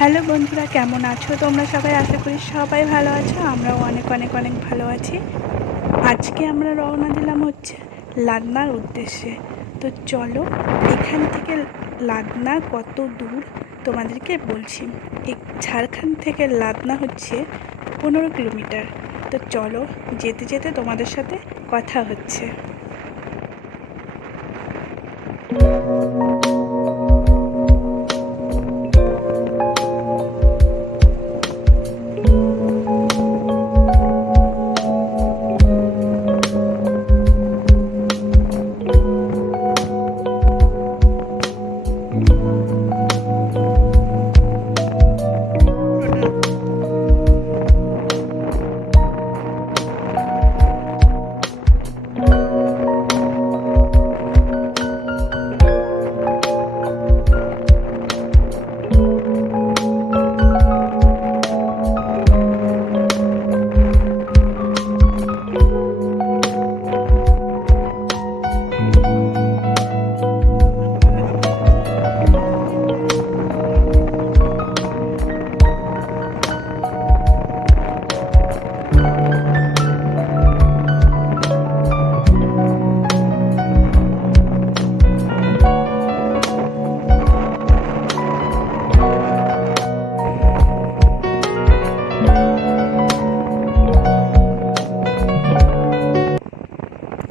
Hello বন্ধুরা, কেমন আছো তোমরা সবাই? আশা করি সবাই ভালো আছো। আমরাও অনেক অনেক অনেক ভালো আছি। আজকে আমরা রওনা দিলাম হচ্ছে লাদনার উদ্দেশ্যে। তো চলো, এখান থেকে লাদনা কত দূর তোমাদেরকে বলছি। ঝাড়খণ্ড থেকে লাদনা হচ্ছে 15 কিলোমিটার। তো চলো, যেতে যেতে তোমাদের সাথে কথা হচ্ছে।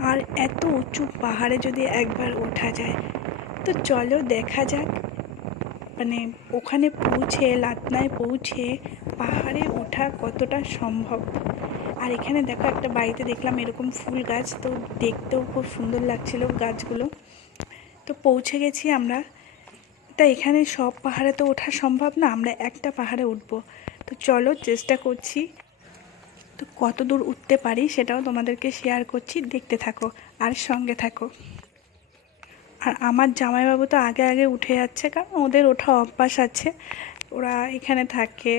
আর এত উঁচু পাহাড়ে যদি একবার ওঠা যায়, তো চলো দেখা যাক। মানে ওখানে পৌঁছে, লাদনায় পৌঁছে পাহাড়ে ওঠা কতটা সম্ভব। আর এখানে দেখো, একটা বাড়িতে দেখলাম এরকম ফুল গাছ, তো দেখতেও খুব সুন্দর লাগছিল গাছগুলো। তো পৌঁছে গেছি আমরা। তা এখানে সব পাহাড়ে তো ওঠা সম্ভব না, আমরা একটা পাহাড়ে উঠবো। তো চলো, চেষ্টা করছি। তো কত দূর উঠতে পারি সেটাও তোমাদেরকে শেয়ার করছি, দেখতে থাকো আর সঙ্গে থাকো। আর আমার জামাইবাবু তো আগে আগে উঠে যাচ্ছে, কারণ ওদের ওঠা অভ্যাস আছে, ওরা এখানে থাকে।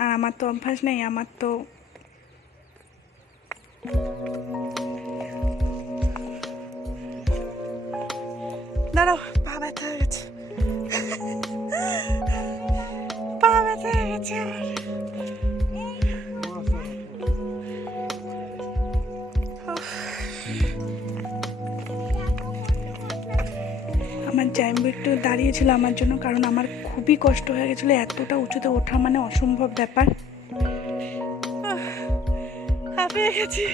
আর আমার তো অভ্যাস নেই, আমার তো দাঁড়াও, পা ব্যথা হয়ে গেছে, পা ব্যথা হয়ে গেছে আমার জামাইবাবু একটু দাঁড়িয়েছিল আমার জন্য, কারণ আমার খুবই কষ্ট হয়ে গেছিলো। এতটা উঁচুতে ওঠা মানে অসম্ভব ব্যাপার। হাঁপিয়ে গেছি,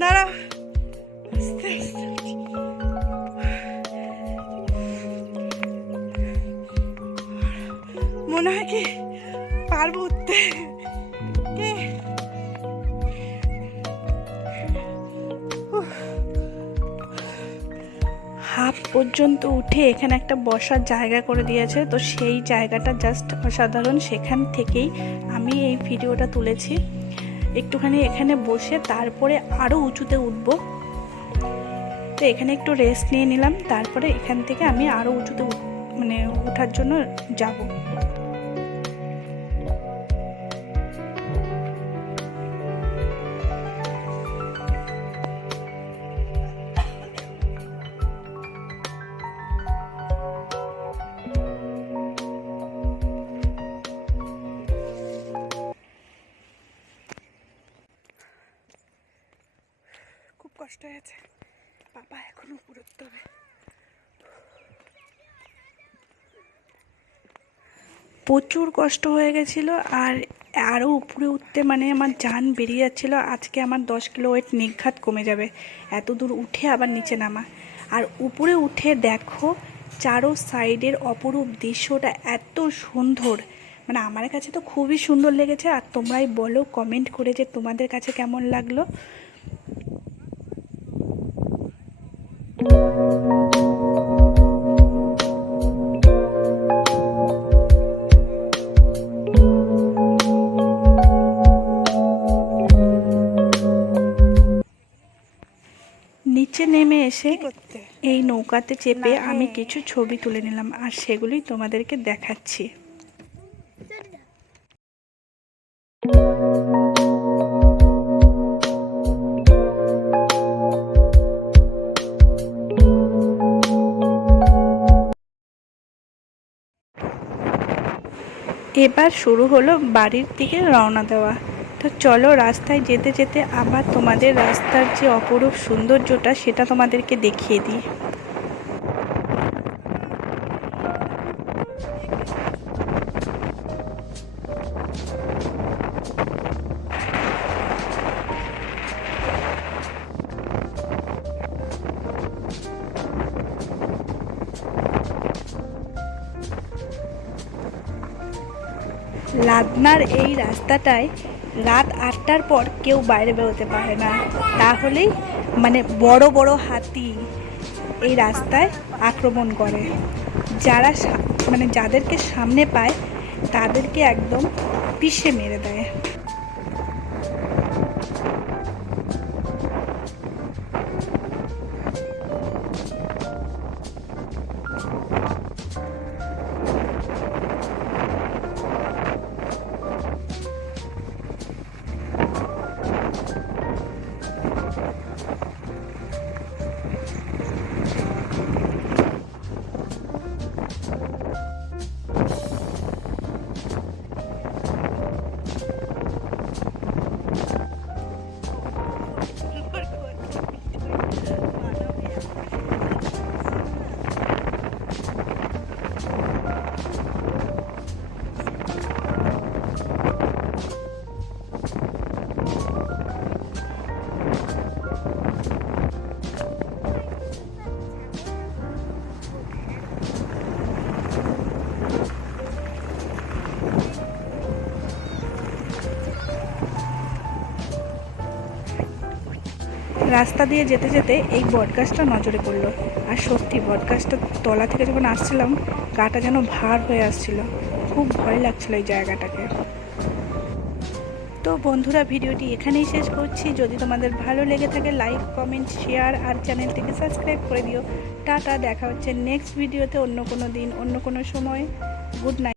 দাঁড়াও। মনে হয় কি পারবো উঠতে। হাফ পর্যন্ত উঠে এখানে একটা বসার জায়গা করে দিয়েছে, তো সেই জায়গাটা জাস্ট অসাধারণ। সেখান থেকেই আমি এই ভিডিওটা তুলেছি। একটুখানি এখানে বসে তারপরে আরও উঁচুতে উঠবো। তো এখানে একটু রেস্ট নিয়ে নিলাম, তারপরে এখান থেকে আমি আরও উঁচুতে মানে ওঠার জন্য যাব। খুব কষ্ট হয়েছে, বাবা এখনো উপরে উঠতে হবে। প্রচুর কষ্ট হয়ে গেছিলো, আর আরও উপরে উঠতে মানে আমার জান বেরিয়ে যাচ্ছিলো। আজকে আমার 10 কিলো ওয়েট নির্ঘাত কমে যাবে, এত দূর উঠে আবার নিচে নামা। আর উপরে উঠে দেখো চারো সাইডের অপরূপ দৃশ্যটা এত সুন্দর, মানে আমার কাছে তো খুবই সুন্দর লেগেছে। আর তোমরাই বলো কমেন্ট করে যে তোমাদের কাছে কেমন লাগলো। নিচে নেমে এসে এই নৌকাতে চেপে আমি কিছু ছবি তুলে নিলাম, আর সেগুলোই তোমাদেরকে দেখাচ্ছি। এবার শুরু হলো বাড়ির দিকে রওনা দেওয়া। তো চলো রাস্তায় যেতে যেতে আবার তোমাদের রাস্তার যে অপরূপ সৌন্দর্যটা সেটা তোমাদেরকে দেখিয়ে দিই। লাদনার এই রাস্তাটায় রাত 8টার পর কেউ বাইরে বেরোতে পারে না, তাহলেই মানে বড় বড় হাতি এই রাস্তায় আক্রমণ করে। যারা মানে যাদেরকে সামনে পায় তাদেরকে একদম পিষে মেরে দেয়। রাস্তা দিয়ে যেতে যেতে এই বটগাছটা নজরে পড়লো, আর সত্যি বটগাছটার তলা থেকে যখন আসছিলাম গাটা যেন ভার হয়ে আসছিল, খুব ভয় লাগছিল এই জায়গাটাকে। তো বন্ধুরা, ভিডিওটি এখানেই শেষ করছি। যদি তোমাদের ভালো লেগে থাকে লাইক, কমেন্ট, শেয়ার আর চ্যানেলটিকে সাবস্ক্রাইব করে দিও। টাটা, দেখা হচ্ছে নেক্সট ভিডিওতে অন্য কোনো দিন, অন্য কোনো সময়। Good night.